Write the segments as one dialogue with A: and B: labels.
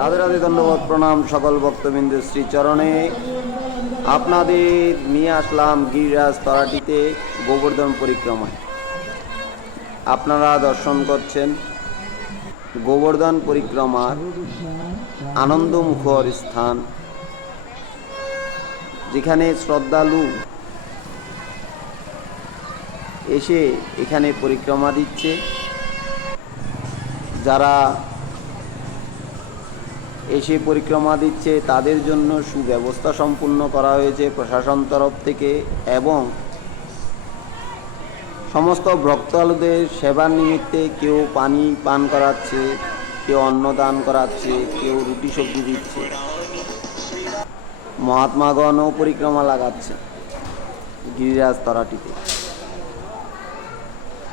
A: রাধে রাধে ধন্যবাদ, প্রণাম সকল ভক্তবিন্দু শ্রীচরণে। আপনাদের নিয়ে আসলাম গিরিরাজ তরাটিতে গোবর্ধন পরিক্রমায়। আপনারা দর্শন করছেন গোবর্ধন পরিক্রমার আনন্দমুখর স্থান, যেখানে শ্রদ্ধালু এসে এখানে পরিক্রমা দিচ্ছে। যারা এসে পরিক্রমা দিচ্ছে, তাদের জন্য সুব্যবস্থা সম্পূর্ণ করা হয়েছে প্রশাসন তরফ থেকে এবং সমস্ত ভক্তালুদের সেবার নিমিত্তে কেউ পানি পান করাচ্ছে, কেউ অন্নদান করাচ্ছে, কেউ রুটি সবজি দিচ্ছে। মহাত্মাগণও পরিক্রমা লাগাচ্ছে গিরিরাজ তরাটিতে।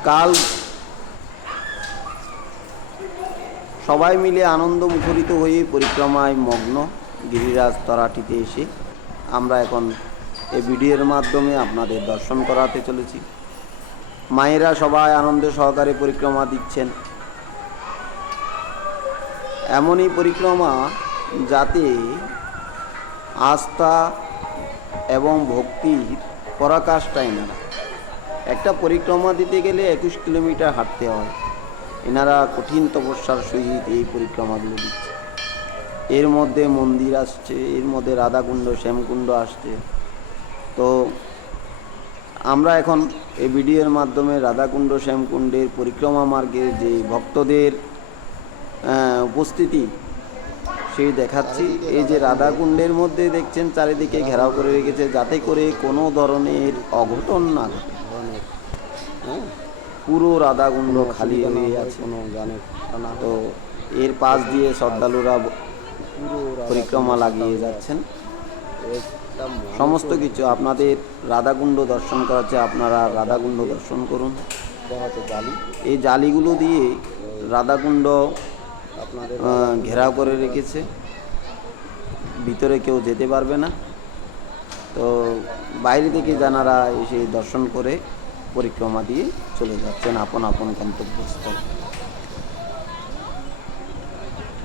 A: কাল সবাই মিলে আনন্দ মুখরিত হয়ে পরিক্রমায় মগ্ন গিরিরাজ তরাটিতে এসে আমরা এখন এই ভিডিওর মাধ্যমে আপনাদের দর্শন করাতে চলেছি। মায়েরা সবাই আনন্দ সহকারে পরিক্রমা দিচ্ছেন। এমনই পরিক্রমা যাতে আস্থা এবং ভক্তির পরাকাষ্ঠায় না একটা পরিক্রমা দিতে গেলে একুশ কিলোমিটার হাঁটতে হয়। এনারা কঠিন তপস্যার সহিত এই পরিক্রমাগুলো দিচ্ছে। এর মধ্যে মন্দির আসছে, এর মধ্যে রাধাকুণ্ড, শ্যামকুণ্ড আসছে। তো আমরা এখন এই ভিডিওর মাধ্যমে রাধাকুণ্ড, শ্যামকুণ্ডের পরিক্রমা মার্গের যে ভক্তদের উপস্থিতি সেই দেখাচ্ছি। এই যে রাধাকুণ্ডের মধ্যে দেখছেন, চারিদিকে ঘেরাও করে রেখেছে, যাতে করে কোনো ধরনের অঘটন না ঘটে। হ্যাঁ? পুরো রাধাকুণ্ড খালি হয়ে আছে।
B: কোনো না।
A: তো এর পাশ দিয়ে শ্রদ্ধালুরা পরিক্রমা লাগিয়ে যাচ্ছেন। সমস্ত কিছু আপনাদের রাধাকুণ্ড দর্শন করাচ্ছে আপনারা রাধাকুণ্ড দর্শন করুন।
B: জালি।
A: এই জালিগুলো দিয়ে রাধাকুণ্ড
B: আপনাদের
A: ঘেরাও করে রেখেছে। ভিতরে কেউ যেতে পারবে না। তো বাইরে থেকে জানারা এসে দর্শন করে পরিক্রমা দিয়ে চলে যাচ্ছেন আপন আপন গন্তব্যস্থল।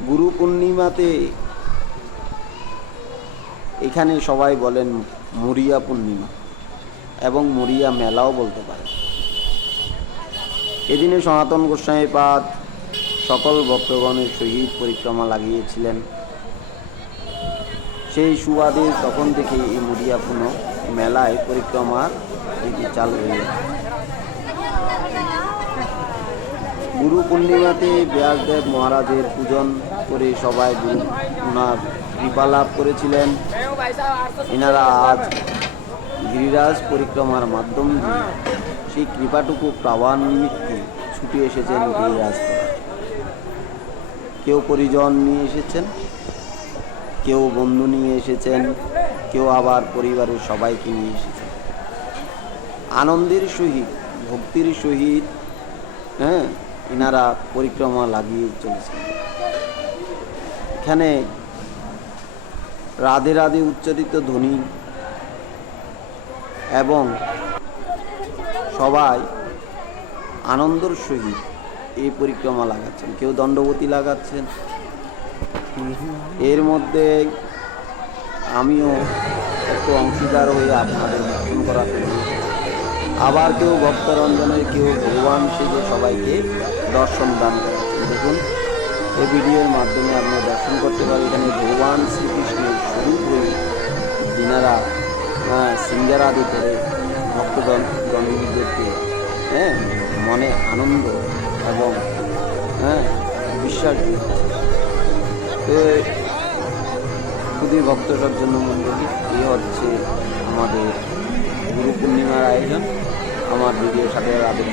A: গুরু পূর্ণিমাতে এখানে সবাই বলেন মরিয়া পূর্ণিমা এবং মরিয়া মেলাও বলতে পারে এদিনে সনাতন গোস্বামী পাদ সকল ভক্তগণের সহিত পরিক্রমা লাগিয়েছিলেন। সেই সুবাদে তখন থেকে এই মুড়িয়াপূর্ণ মেলায় পরিক্রমার রীতি চালু হয়ে গুরু পূর্ণিমাতে ব্যাসদেব মহারাজের পূজন করে সবাই ওনার কৃপা লাভ করেছিলেন। এনারা আজ গিরিরাজ পরিক্রমার মাধ্যম দিয়ে সেই কৃপাটুকু নিমিত্তে ছুটে এসেছেন গিরিরাজ কেউ পরিজন নিয়ে এসেছেন? কেউ বন্ধু নিয়ে এসেছেন, কেউ আবার পরিবারের সবাইকে নিয়ে এসেছেন। আনন্দের সহিত, ভক্তির সহিত হ্যাঁ এনারা পরিক্রমা লাগিয়ে চলেছেন। এখানে রাধে রাধে উচ্চারিত ধ্বনি এবং সবাই আনন্দর সহিত এই পরিক্রমা লাগাচ্ছেন। কেউ দণ্ডবতী লাগাচ্ছেন এর মধ্যে আমিও একটু অংশীদার হয়ে আপনাদের দর্শন করাতে আবার কেউ ভক্তরঞ্জনের কেউ ভগবান সেজে সবাইকে দর্শন দান করাচ্ছেন দেখুন এই ভিডিওর মাধ্যমে আপনি দর্শন করতে পারেন। এখানে ভগবান শ্রীকৃষ্ণের স্বরূপ হয়ে যিনারা আহ, সিঙ্গারাদি করে ভক্তগণ গণদেরকে হ্যাঁ মনে আনন্দ এবং হ্যাঁ বিশ্বাস খুবই ভক্ত জন্য মন্ডলী এই হচ্ছে আমাদের গুরু পূর্ণিমার আয়োজন। আমার ভিডিওর সাথে রাধে